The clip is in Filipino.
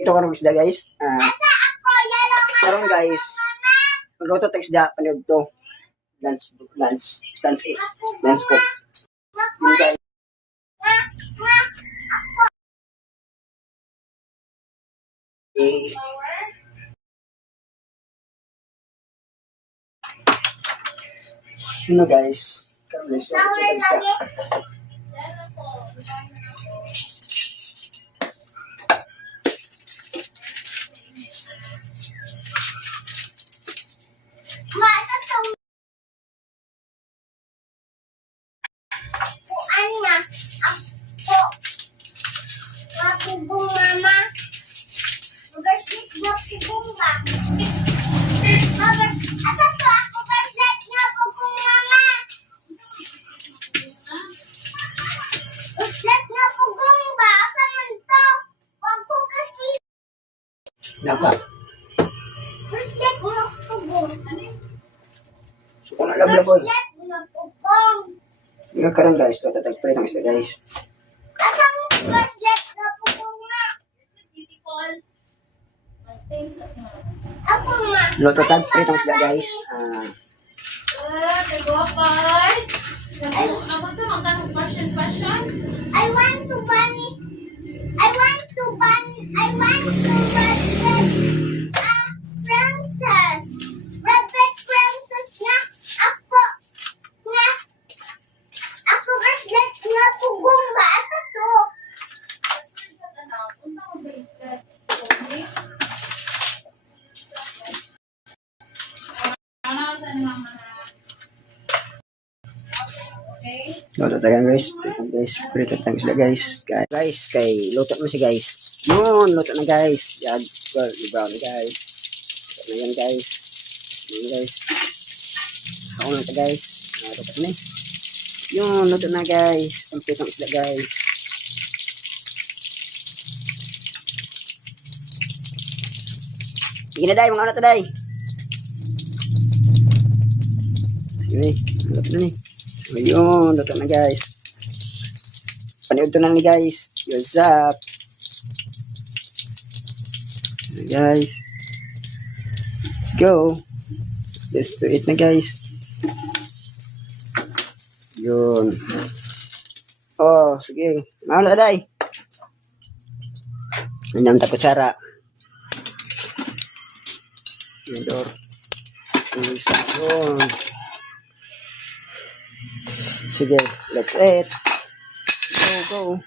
Ito karong isda guys. Karon guys. Luto ta isda panood to. Lunch ko. Guys. Ano guys? Karon guys. Dapat. So, kung alam na po. Yung karon guys, tatagpre ng isda guys. Luto tagpre ng isda guys. Luto tayo guys. Prito tayo isda guys. Guys, kay luto mo si guys. Yun, luto na guys. Yan, brown guys. Luto na yan guys. Yun guys. Ako lang ito guys. Luto na. Yun, luto na guys. Ang pritong isda guys. Sige na day, mga ano to day. Sige, luto na ni. Ayun, luto na guys. Panood to na ni guys. What's up? Guys. Let's go. Let's do it na guys. Yun. Oh, sige. Mahal na day. Nanyam ta kutsara. Yun. Yun. Sige, let's eat. Go.